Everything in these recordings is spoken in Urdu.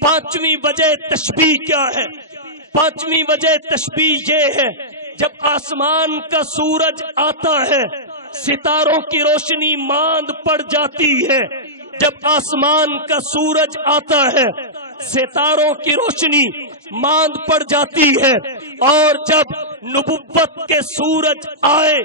پانچویں وجہ تشبیہ کیا ہے؟ پانچویں وجہ تشبیہ یہ ہے جب آسمان کا سورج آتا ہے ستاروں کی روشنی ماند پڑ جاتی ہے. جب آسمان کا سورج آتا ہے ستاروں کی روشنی ماند پڑ جاتی ہے. اور جب نبوت کے سورج آئے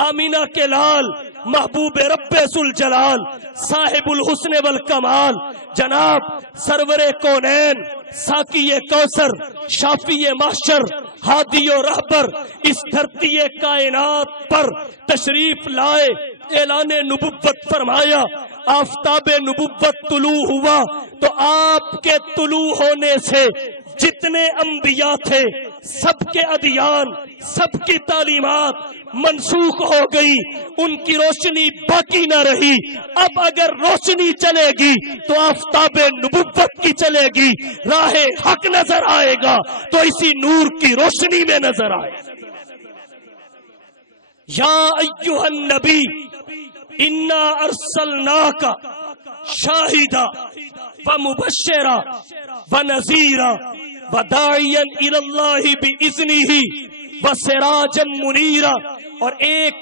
آمینہ کے لال محبوب رب ذوالجلال صاحب الحسن والکمال جناب سرور کونین ساقی کوثر شافی محشر ہادی و رہبر اس دھرتی کائنات پر تشریف لائے اعلان نبوت فرمایا. آفتاب نبوت طلوع ہوا تو آپ کے طلوع ہونے سے جتنے انبیاء تھے سب کے ادیان سب کی تعلیمات منسوخ ہو گئی، ان کی روشنی باقی نہ رہی. اب اگر روشنی چلے گی تو آفتاب نبوت کی چلے گی، راہ حق نظر آئے گا تو اسی نور کی روشنی میں نظر آئے. یا ایھا النبی انا ارسلناک شاہدا ومبشرا ونذیرا وداعیا الی اللہ باذنہ وسراجا منیرا. اور ایک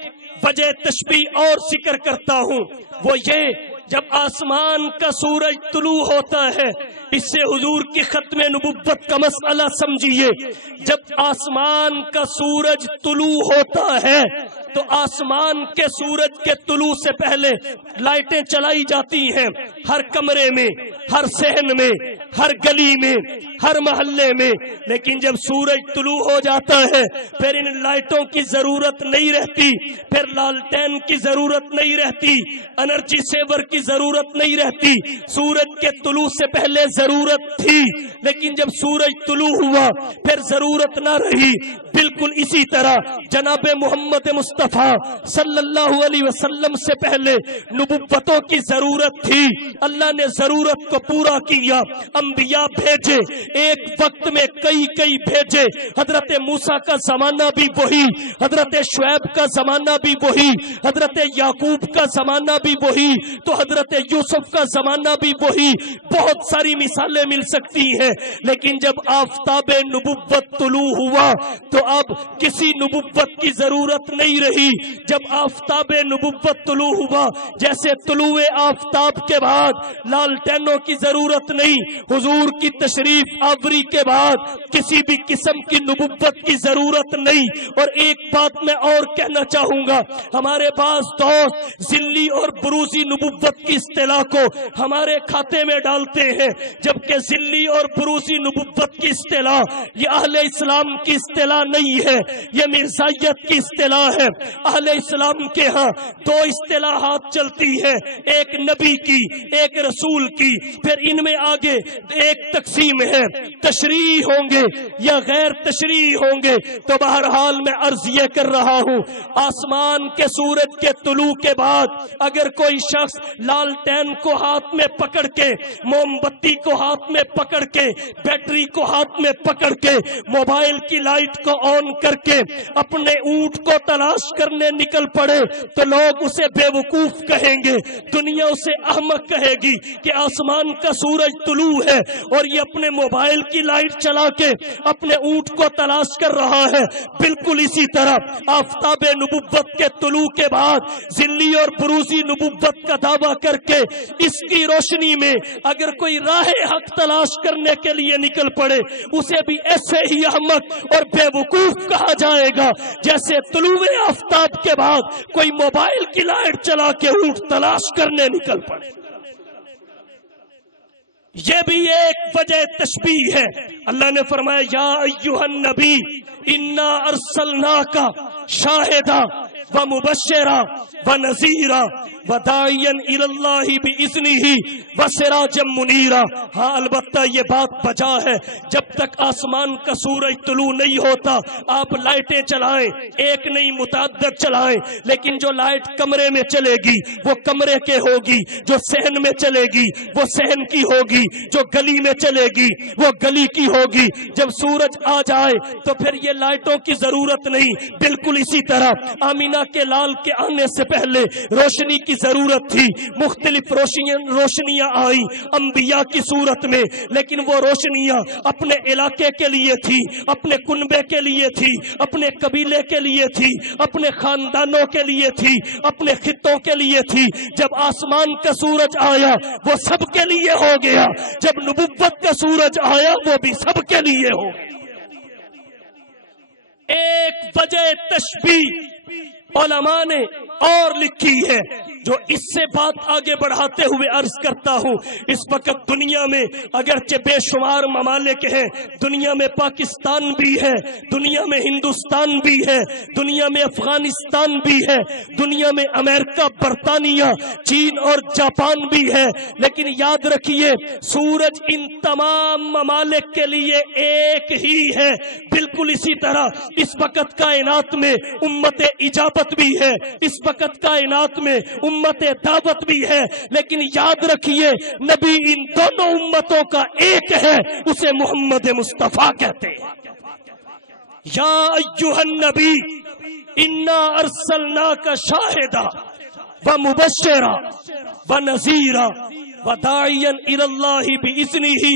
وجہ تشبیہ اور ذکر کرتا ہوں، وہ یہ جب آسمان کا سورج طلوع ہوتا ہے، اس سے حضور کی ختم نبوت کا مسئلہ سمجھیے. جب آسمان کا سورج طلوع ہوتا ہے تو آسمان کے سورج کے طلوع سے پہلے لائٹیں چلائی جاتی ہیں ہر کمرے میں، ہر صحن میں، ہر گلی میں، ہر محلے میں. لیکن جب سورج طلوع ہو جاتا ہے پھر ان لائٹوں کی ضرورت نہیں رہتی، پھر لالٹین کی ضرورت نہیں رہتی، انرجی سیور کی ضرورت نہیں رہتی. سورج کے طلوع سے پہلے ضرورت تھی لیکن جب سورج طلوع ہوا پھر ضرورت نہ رہی. بالکل اسی طرح جناب محمد مصطفیٰ صلی اللہ علیہ وسلم سے پہلے نبوتوں کی ضرورت تھی، اللہ نے ضرورت کو پورا کیا، انبیاء بھیجے، ایک وقت میں کئی بھیجے. حضرت موسیٰ کا زمانہ بھی وہی، حضرت شعیب کا زمانہ بھی وہی، حضرت یعقوب کا زمانہ بھی وہی، تو حضرت یوسف کا زمانہ بھی وہی. بہت ساری مثالیں مل سکتی ہیں. لیکن جب آفتاب نبوت طلوع ہوا تو اب کسی نبوت کی ضرورت نہیں رہی. جب آفتاب نبوت طلوع ہوا جیسے طلوع آفتاب کے بعد لالٹینوں کی ضرورت نہیں، حضور کی تشریف آوری کے بعد کسی بھی قسم کی نبوت کی ضرورت نہیں. اور ایک بات میں اور کہنا چاہوں گا، ہمارے پاس دوست ذلی اور بروزی نبوت کی اصطلاح کو ہمارے کھاتے میں ڈالتے ہیں، جبکہ ذلی اور بروزی نبوت کی اصطلاح یہ اہل اسلام کی اصطلاح نہیں ہے، یہ مرزائیت کی اصطلاح ہے. اہل اسلام کے ہاں دو اصطلاحات چلتی ہیں، ایک نبی کی ایک رسول کی، پھر ان میں آگے ایک تقسیم ہے تشریعی ہوں گے یا غیر تشریعی ہوں گے. تو بہرحال میں عرض یہ کر رہا ہوں، آسمان کے سورج کے طلوع کے بعد اگر کوئی شخص لالٹین کو ہاتھ میں پکڑ کے، موم بتی کو ہاتھ میں پکڑ کے، بیٹری کو ہاتھ میں پکڑ کے، موبائل کی لائٹ کو آن کر کے اپنے اونٹ کو تلاش کرنے نکل پڑے تو لوگ اسے بے وقوف کہیں گے، دنیا اسے احمق کہے گی کہ آسمان کا سورج طلوع ہے اور یہ اپنے موبائل کی لائٹ چلا کے اپنے اونٹ کو تلاش کر رہا ہے. بالکل اسی طرح آفتاب نبوت کے طلوع کے بعد ذلی اور بروزی نبوت کا دعویٰ کر کے اس کی روشنی میں اگر کوئی راہ حق تلاش کرنے کے لیے نکل پڑے اسے بھی ایسے ہی احمق اور بے وقوف کہا جائے گا جیسے طلوع آفتاب کے بعد کوئی موبائل کی لائٹ چلا کے اونٹ تلاش کرنے نکل پڑے. یہ بھی ایک وجہ تشبیہ ہے. اللہ نے فرمایا یا ایھا النبی انا ارسلناک شاہدا ومبشرا ونذیرا وداعیا الی اللہ باذنہ وسراجا منیرا. ہاں البتہ یہ بات بجا ہے، جب تک آسمان کا سورج طلوع نہیں ہوتا آپ لائٹیں چلائیں، ایک نہیں متعدد چلائیں، لیکن جو لائٹ کمرے میں چلے گی وہ کمرے کے ہوگی، جو صحن میں چلے گی وہ صحن کی ہوگی، جو گلی میں چلے گی وہ گلی کی ہوگی. جب سورج آ جائے تو پھر یہ لائٹوں کی ضرورت نہیں. بالکل اسی طرح آمینہ کے لال کے آنے سے پہلے روشنی کی ضرورت تھی، مختلف روشنیاں آئی انبیاء کی صورت میں، لیکن وہ روشنیاں اپنے علاقے کے لیے تھی، اپنے کنبے کے لیے تھی، اپنے قبیلے کے لیے تھی، اپنے خاندانوں کے لیے تھی، اپنے خطوں کے لیے تھی۔ جب آسمان کا سورج آیا وہ سب کے لیے ہو گیا، جب نبوت کا سورج آیا وہ بھی سب کے لیے ہو گیا۔ ایک وجہ تشبیہ علماء نے اور لکھی ہے جو اس سے بات آگے بڑھاتے ہوئے عرض کرتا ہوں۔ اس وقت دنیا میں اگرچہ بے شمار ممالک ہیں، دنیا میں پاکستان بھی ہے، دنیا میں ہندوستان بھی ہے، دنیا میں افغانستان بھی ہے، دنیا میں امریکہ، برطانیہ، چین اور جاپان بھی ہے، لیکن یاد رکھیے سورج ان تمام ممالک کے لیے ایک ہی ہے۔ بالکل اسی طرح اس وقت کائنات میں امت اجابت بھی ہے، اس وقت کائنات میں امت دعوت بھی ہے، لیکن یاد رکھیے نبی ان دونوں امتوں کا ایک ہے، اسے محمد مصطفیٰ کہتے ہیں۔ یا ایھا النبی انا ارسلناک شاہدا ومبشرا ونذیرا وداعیا الی اللہ باذنہ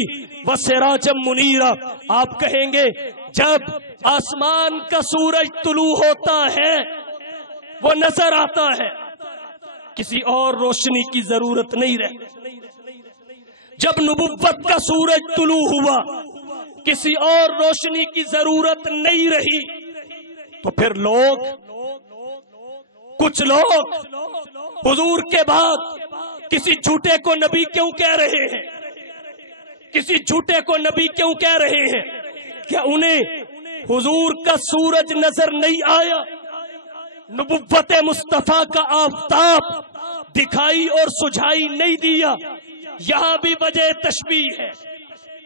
وسراجا منیرا۔ آپ کہیں گے جب آسمان کا سورج طلوع ہوتا ہے وہ نظر آتا ہے، کسی اور روشنی کی ضرورت نہیں رہی۔ جب نبوت کا سورج طلوع ہوا کسی اور روشنی کی ضرورت نہیں رہی، تو پھر کچھ لوگ حضور کے بعد کسی جھوٹے کو نبی کیوں کہہ رہے ہیں؟ کسی جھوٹے کو نبی کیوں کہہ رہے ہیں؟ کیا انہیں حضور کا سورج نظر نہیں آیا؟ نبوت مصطفیٰ کا آفتاب دکھائی اور سجھائی نہیں دیا؟ یہاں بھی وجہ تشبیہ ہے،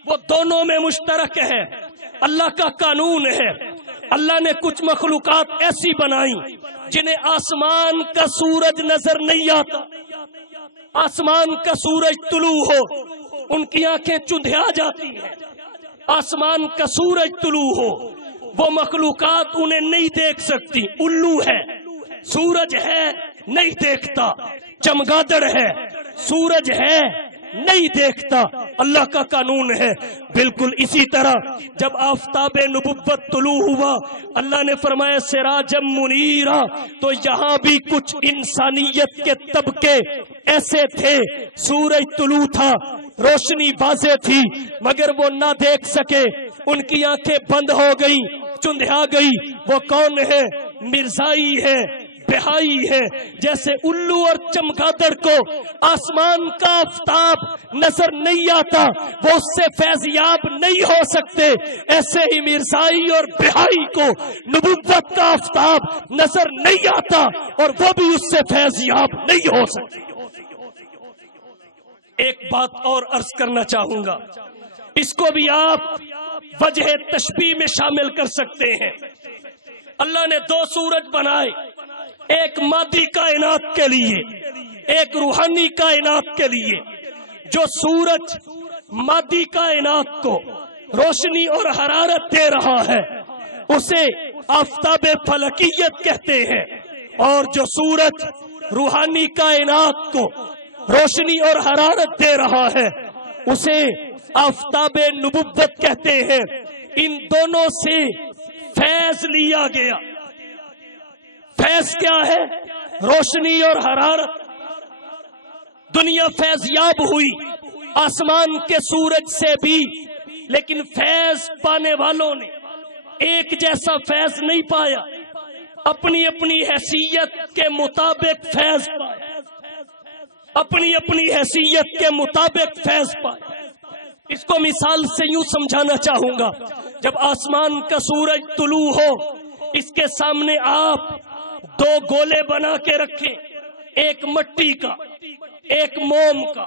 وہ دونوں میں مشترک ہے۔ اللہ کا قانون ہے، اللہ نے کچھ مخلوقات ایسی بنائی جنہیں آسمان کا سورج نظر نہیں آتا۔ آسمان کا سورج طلوع ہو ان کی آنکھیں چندھیا جاتی ہیں، آسمان کا سورج طلوع ہو وہ مخلوقات انہیں نہیں دیکھ سکتی۔ الو ہے سورج ہے نہیں دیکھتا، چمگادڑ ہے سورج ہے نہیں دیکھتا، اللہ کا قانون ہے۔ بالکل اسی طرح جب آفتاب نبوت طلوع ہوا اللہ نے فرمایا سراجم منیرا، تو یہاں بھی کچھ انسانیت کے طبقے ایسے تھے، سورج طلوع تھا، روشنی واضح تھی مگر وہ نہ دیکھ سکے، ان کی آنکھیں بند ہو گئی، چندھیا گئی۔ وہ کون ہے؟ مرزائی ہے، بہائی ہے۔ جیسے الو اور چمگادڑ کو آسمان کا آفتاب نظر نہیں آتا، وہ اس سے فیضیاب نہیں ہو سکتے، ایسے ہی مرزائی اور بہائی کو نبوت کا آفتاب نظر نہیں آتا اور وہ بھی اس سے فیضیاب نہیں ہو سکتے۔ ایک بات اور عرض کرنا چاہوں گا، اس کو بھی آپ وجہ تشبیہ میں شامل کر سکتے ہیں۔ اللہ نے دو سورج بنائے، ایک مادی کائنات کے لیے، ایک روحانی کائنات کے لیے۔ جو سورج مادی کائنات کو روشنی اور حرارت دے رہا ہے اسے آفتاب فلکیت کہتے ہیں، اور جو سورج روحانی کائنات کو روشنی اور حرارت دے رہا ہے اسے آفتاب نبوت کہتے ہیں۔ ان دونوں سے فیض لیا گیا۔ فیض کیا ہے؟ روشنی اور حرارت۔ دنیا فیضیاب ہوئی آسمان کے سورج سے بھی، لیکن فیض پانے والوں نے ایک جیسا فیض نہیں پایا، اپنی اپنی حیثیت کے مطابق فیض پایا، اپنی اپنی حیثیت کے مطابق فیض پایا۔ اس کو مثال سے یوں سمجھانا چاہوں گا، جب آسمان کا سورج طلوع ہو اس کے سامنے آپ دو گولے بنا کے رکھیں، ایک مٹی کا ایک موم کا،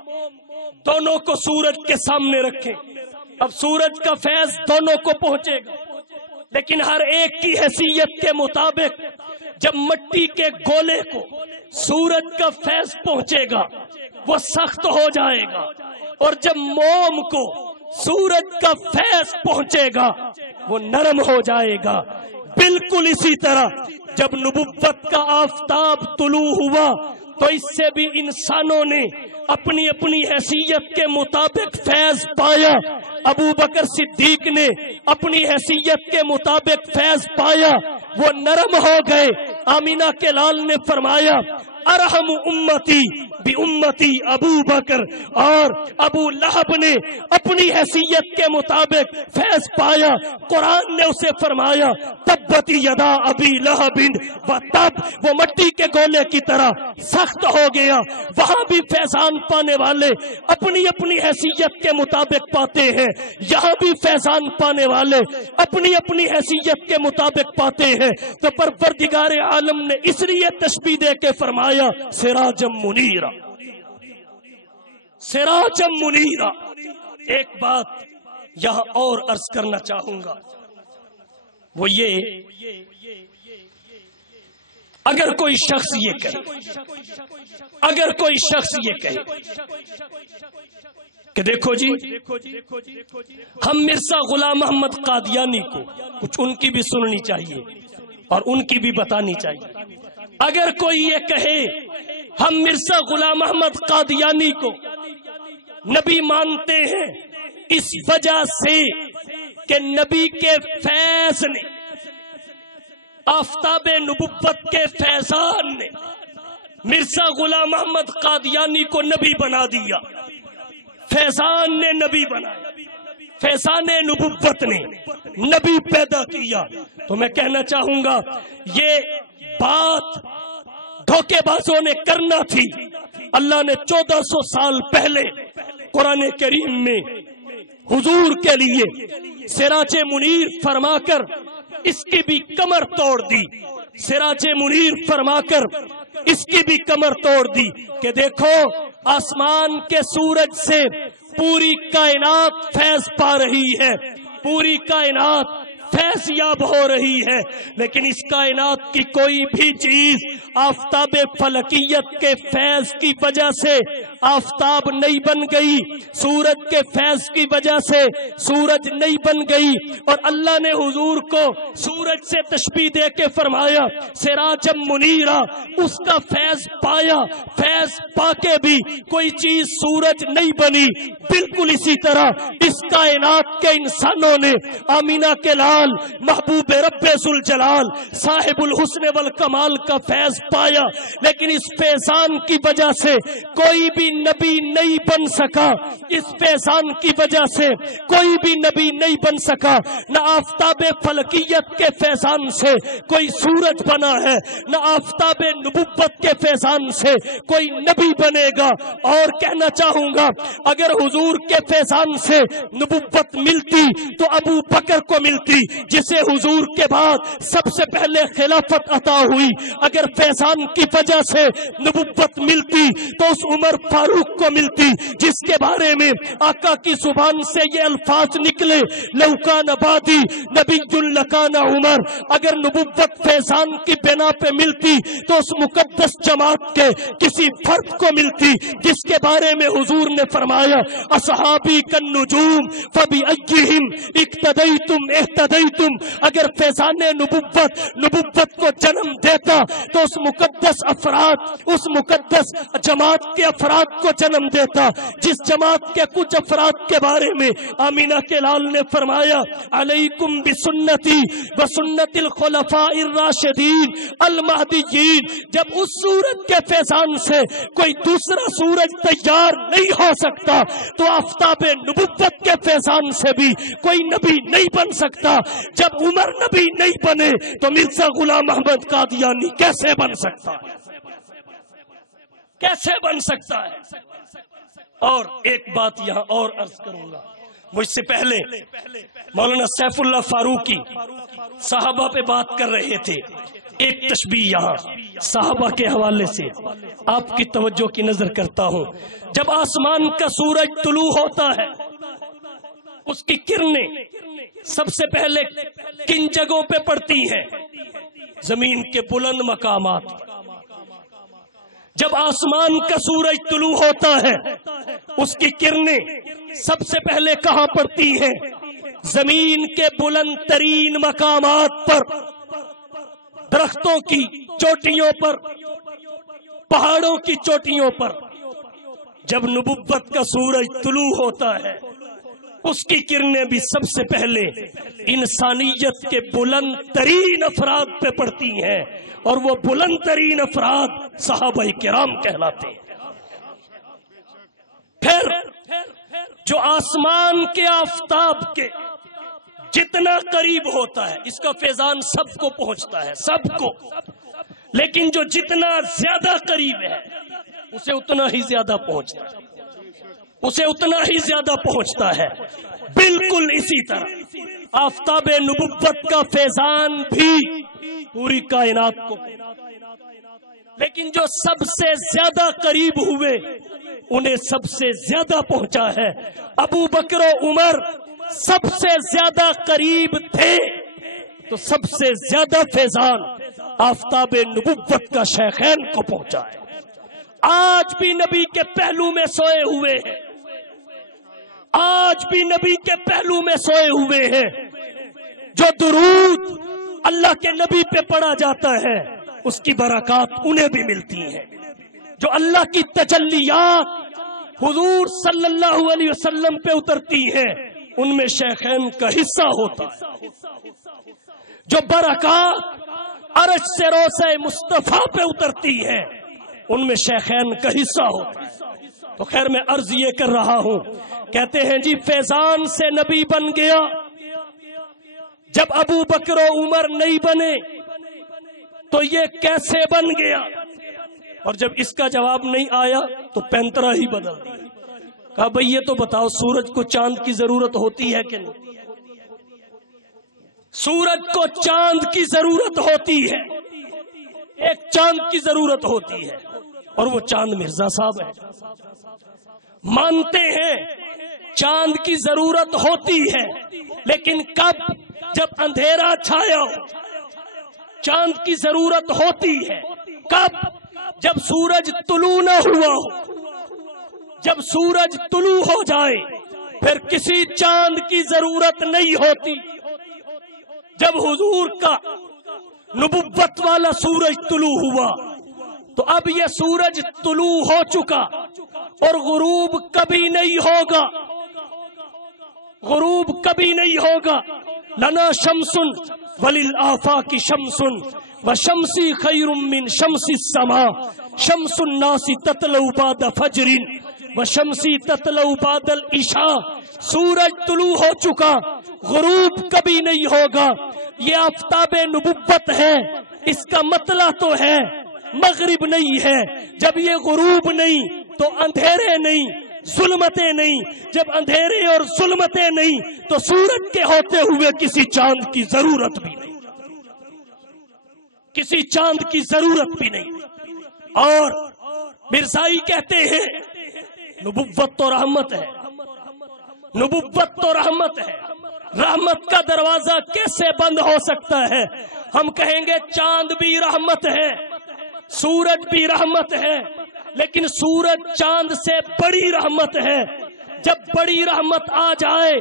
دونوں کو سورج کے سامنے رکھیں۔ اب سورج کا فیض دونوں کو پہنچے گا، لیکن ہر ایک کی حیثیت کے مطابق جب مٹی کے گولے کو سورج کا فیض پہنچے گا وہ سخت ہو جائے گا، اور جب موم کو سورج کا فیض پہنچے گا وہ نرم ہو جائے گا۔ بالکل اسی طرح جب نبوت کا آفتاب طلوع ہوا تو اس سے بھی انسانوں نے اپنی اپنی حیثیت کے مطابق فیض پایا. ابو بکر صدیق نے اپنی حیثیت کے مطابق فیض پایا، وہ نرم ہو گئے. آمینہ کے لال نے فرمایا ارحم امتی بی امتی ابو بکر، اور ابو لہب نے اپنی حیثیت کے مطابق فیض پایا. قرآن نے اسے فرمایا تبت یدا ابی لہب و تب، وہ مٹی کے گولے کی طرح سخت ہو گیا. وہاں بھی فیضان پانے والے اپنی اپنی حیثیت کے مطابق پاتے ہیں، یہاں بھی فیضان پانے والے اپنی اپنی حیثیت کے مطابق پاتے ہیں. تو پروردگار عالم نے اس لیے تشبیہ دے کے فرمایا سراجم منیرا، سراجم منیرا. ایک بات یہاں اور عرض کرنا چاہوں گا، وہ یہ اگر کوئی شخص یہ کہے، اگر کوئی شخص یہ کہے کہ دیکھو جی ہم مرزا غلام محمد قادیانی کو کچھ ان کی بھی سننی چاہیے اور ان کی بھی بتانی چاہیے. اگر کوئی یہ کہے ہم مرزا غلام محمد قادیانی کو نبی مانتے ہیں اس وجہ سے کہ نبی کے فیض نے، آفتاب نبوت کے فیضان نے مرزا غلام محمد قادیانی کو نبی بنا دیا، فیضان نے نبی بنایا، فیضان نبوت نے نبی پیدا کیا، تو میں کہنا چاہوں گا یہ بات دھوکے بازوں نے کرنا تھی. اللہ نے 1400 سال پہلے قرآن کریم میں حضور کے لیے سراج منیر فرما کر اس کی بھی کمر توڑ دی، سراج منیر فرما کر اس کی بھی کمر توڑ دی کہ دیکھو آسمان کے سورج سے پوری کائنات فیض پا رہی ہے، پوری کائنات فیض یاب ہو رہی ہے، لیکن اس کائنات کی کوئی بھی چیز آفتاب فلکیت کے فیض کی وجہ سے آفتاب نہیں بن گئی، سورج کے فیض کی وجہ سے سورج نہیں بن گئی. اور اللہ نے حضور کو سورج سے تشبیہ دے کے فرمایا سراجم منیرا، اس کا فیض پایا، فیض پا کے بھی کوئی چیز سورج نہیں بنی. بالکل اسی طرح اس کائنات کے انسانوں نے آمینہ کے لال محبوب رب ذوالجلال صاحب الحسن والکمال کا فیض پایا، لیکن اس فیضان کی وجہ سے کوئی بھی نبی نہیں بن سکا، اس فیضان کی وجہ سے کوئی بھی نبی نہیں بن سکا. نہ آفتاب فلکیت کے فیضان سے کوئی سورج بنا ہے، نہ آفتاب نبوت کے فیضان سے کوئی نبی بنے گا. اور کہنا چاہوں گا اگر حضور کے فیضان سے نبوت ملتی تو ابو بکر کو ملتی جسے حضور کے بعد سب سے پہلے خلافت عطا ہوئی. اگر فیضان کی وجہ سے نبوت ملتی تو اس عمر فاروق کو ملتی جس کے بارے میں آقا کی زبان سے یہ الفاظ نکلے لوکان بعدی نبی لکان عمر. اگر نبوت فیضان کی بنا پہ ملتی تو اس مقدس جماعت کے کسی فرد کو ملتی جس کے بارے میں حضور نے فرمایا اصحابی کالنجوم فبأیہم اقتدیتم اہتدیتم. اگر فیضان نبوت کو جنم دیتا تو اس مقدس افراد، اس مقدس جماعت کے افراد کو جنم دیتا جس جماعت کے کچھ افراد کے بارے میں آمینہ کے لال نے فرمایا علیکم بسنتی وسنت الخلفاء الراشدین المہدیین. جب اس سورج کے فیضان سے کوئی دوسرا سورج تیار نہیں ہو سکتا تو آفتاب نبوت کے فیضان سے بھی کوئی نبی نہیں بن سکتا. جب عمر نبی نہیں بنے تو مرزا غلام محمد قادیانی کیسے بن سکتا ہے؟ کیسے بن سکتا ہے؟ اور ایک بات یہاں اور عرض کروں گا، مجھ سے پہلے مولانا سیف اللہ فاروقی صحابہ پہ بات کر رہے تھے. ایک تشبیہ یہاں صحابہ کے حوالے سے آپ کی توجہ کی نظر کرتا ہوں. جب آسمان کا سورج طلوع ہوتا ہے اس کی کرنیں سب سے پہلے کن جگہوں پہ پڑتی ہیں؟ زمین کے بلند مقامات. جب آسمان کا سورج طلوع ہوتا ہے اس کی کرنیں سب سے پہلے کہاں پڑتی ہیں؟ زمین کے بلند ترین مقامات پر. درختوں کی چوٹیوں پر، پہاڑوں کی چوٹیوں پر جب نبوت کا سورج طلوع ہوتا ہے، اس کی کرنیں بھی سب سے پہلے انسانیت کے بلند ترین افراد پہ پڑتی ہیں، اور وہ بلند ترین افراد صحابہ کرام کہلاتے ہیں۔ پھر جو آسمان کے آفتاب کے جتنا قریب ہوتا ہے، اس کا فیضان سب کو پہنچتا ہے، سب کو، لیکن جو جتنا زیادہ قریب ہے اسے اتنا ہی زیادہ پہنچتا ہے، اسے اتنا ہی زیادہ پہنچتا ہے۔ بالکل اسی طرح آفتاب نبوت کا فیضان بھی پوری کائنات کو، لیکن جو سب سے زیادہ قریب ہوئے انہیں سب سے زیادہ پہنچا ہے۔ ابو بکر و عمر سب سے زیادہ قریب تھے تو سب سے زیادہ فیضان آفتاب نبوت کا شیخین کو پہنچا ہے۔ آج بھی نبی کے پہلو میں سوئے ہوئے ہیں، آج بھی نبی کے پہلو میں سوئے ہوئے ہیں۔ جو درود اللہ کے نبی پہ پڑھا جاتا ہے اس کی برکات انہیں بھی ملتی ہیں۔ جو اللہ کی تجلیات حضور صلی اللہ علیہ وسلم پہ اترتی ہیں ان میں شیخین کا حصہ ہوتا ہے۔ جو برکات عرش سے روضہ مصطفیٰ پہ اترتی ہیں ان میں شیخین کا حصہ ہوتا ہے۔ تو خیر میں عرض یہ کر رہا ہوں، کہتے ہیں جی فیضان سے نبی بن گیا، جب ابو بکر و عمر نہیں بنے تو یہ کیسے بن گیا؟ اور جب اس کا جواب نہیں آیا تو پینترا ہی بدل دیا، کہا بھئی یہ تو بتاؤ سورج کو چاند کی ضرورت ہوتی ہے کہ نہیں؟ سورج کو چاند کی ضرورت ہوتی ہے، ایک چاند کی ضرورت ہوتی ہے، اور وہ چاند مرزا صاحب ہے۔ مانتے ہیں چاند کی ضرورت ہوتی ہے، لیکن کب؟ جب اندھیرا چھایا ہو۔ چاند کی ضرورت ہوتی ہے کب؟ جب سورج طلوع نہ ہوا ہو۔ جب سورج طلوع ہو جائے پھر کسی چاند کی ضرورت نہیں ہوتی۔ جب حضور کا نبوت والا سورج طلوع ہوا تو اب یہ سورج طلوع ہو چکا اور غروب کبھی نہیں ہوگا، غروب کبھی نہیں ہوگا۔ لنا شمس وللآفاق شمس وشمسی خیر من شمس السماء، شمس الناس تطلع بعد فجر وشمسی تطلع بعد العشاء۔ سورج طلوع ہو چکا، غروب کبھی نہیں ہوگا۔ یہ آفتاب نبوت ہے، اس کا مطلع تو ہے مغرب نہیں ہے۔ جب یہ غروب نہیں تو اندھیرے نہیں، ظلمتیں نہیں۔ جب اندھیرے اور ظلمتیں نہیں تو سورج کے ہوتے ہوئے کسی چاند کی ضرورت بھی نہیں، کسی چاند کی ضرورت بھی نہیں۔ اور مرزائی کہتے ہیں نبوت تو رحمت ہے، نبوت تو رحمت ہے، رحمت کا دروازہ کیسے بند ہو سکتا ہے؟ ہم کہیں گے چاند بھی رحمت ہے، سورج بھی رحمت ہے، لیکن سورج چاند سے بڑی رحمت ہے۔ جب بڑی رحمت آ جائے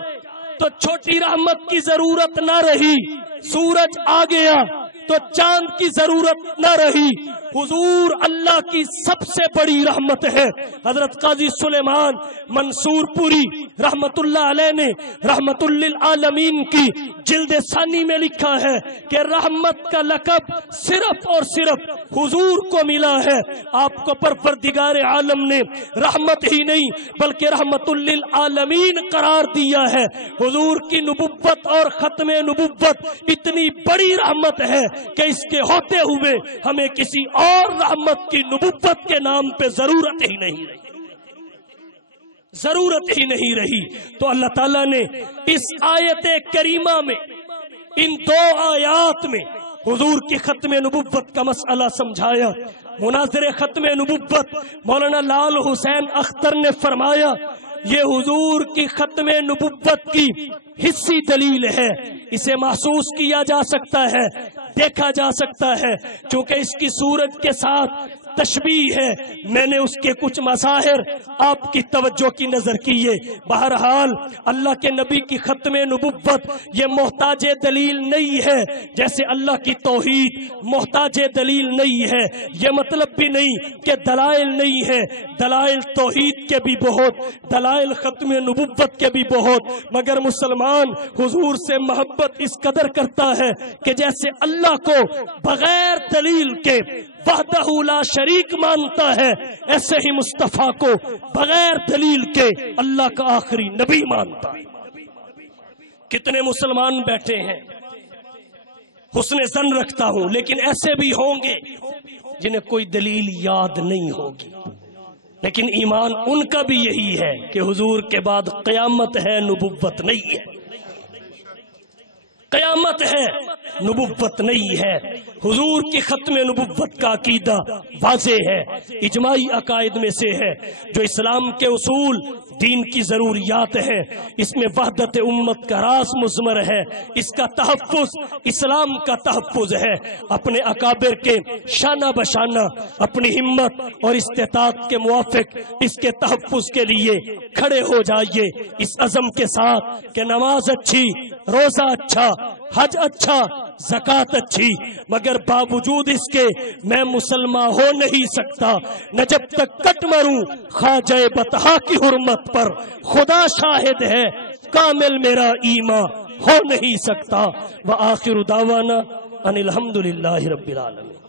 تو چھوٹی رحمت کی ضرورت نہ رہی، سورج آ گیا تو چاند کی ضرورت نہ رہی۔ حضور اللہ کی سب سے بڑی رحمت ہے۔ حضرت قاضی سلیمان منصور پوری رحمت اللہ علیہ نے رحمت للعالمین کی جلد ثانی میں لکھا ہے کہ رحمت کا لقب صرف اور صرف حضور کو ملا ہے۔ آپ کو پروردگار عالم نے رحمت ہی نہیں بلکہ رحمت للعالمین قرار دیا ہے۔ حضور کی نبوت اور ختم نبوت اتنی بڑی رحمت ہے کہ اس کے ہوتے ہوئے ہمیں کسی اور رحمت کی نبوت کے نام پہ ضرورت ہی نہیں رہی، ضرورت ہی نہیں رہی۔ تو اللہ تعالیٰ نے اس آیت کریمہ میں، ان دو آیات میں حضور کی ختم نبوت کا مسئلہ سمجھایا۔ مناظر ختم نبوت مولانا لال حسین اختر نے فرمایا یہ حضور کی ختم نبوت کی حصی دلیل ہے، اسے محسوس کیا جا سکتا ہے، دیکھا جا سکتا ہے، چونکہ اس کی صورت کے ساتھ تشبیہ ہے، میں نے اس کے کچھ مظاہر آپ کی توجہ کی نظر کیے۔ بہرحال اللہ کے نبی کی ختم نبوت یہ محتاج دلیل نہیں ہے، جیسے اللہ کی توحید محتاج دلیل نہیں ہے۔ یہ مطلب بھی نہیں کہ دلائل نہیں ہے، دلائل توحید کے بھی بہت، دلائل ختم نبوت کے بھی بہت، مگر مسلمان حضور سے محبت اس قدر کرتا ہے کہ جیسے اللہ کو بغیر دلیل کے وحدہ لا شریک مانتا ہے، ایسے ہی مصطفیٰ کو بغیر دلیل کے اللہ کا آخری نبی مانتا ہے۔ کتنے مسلمان بیٹھے ہیں، حسن ظن رکھتا ہوں، لیکن ایسے بھی ہوں گے جنہیں کوئی دلیل یاد نہیں ہوگی، لیکن ایمان ان کا بھی یہی ہے کہ حضور کے بعد قیامت ہے، نبوت نہیں ہے۔ قیامت ہے، نبوت نہیں ہے۔ حضور کی ختم نبوت کا عقیدہ واضح ہے، اجماعی عقائد میں سے ہے، جو اسلام کے اصول دین کی ضروریات ہیں، اس میں وحدت امت کا راز مضمر ہے، اس کا تحفظ اسلام کا تحفظ ہے۔ اپنے اکابر کے شانہ بشانہ اپنی ہمت اور استطاعت کے موافق اس کے تحفظ کے لیے کھڑے ہو جائیے، اس عزم کے ساتھ کہ نماز اچھی، روزہ اچھا، حج اچھا، زکات اچھی، مگر باوجود اس کے میں مسلمان ہو نہیں سکتا، نہ جب تک کٹ مروں خواجہ بطحا کی حرمت پر، خدا شاہد ہے کامل میرا ایمان ہو نہیں سکتا۔ وآخر دعوانا ان الحمدللہ رب العالمین۔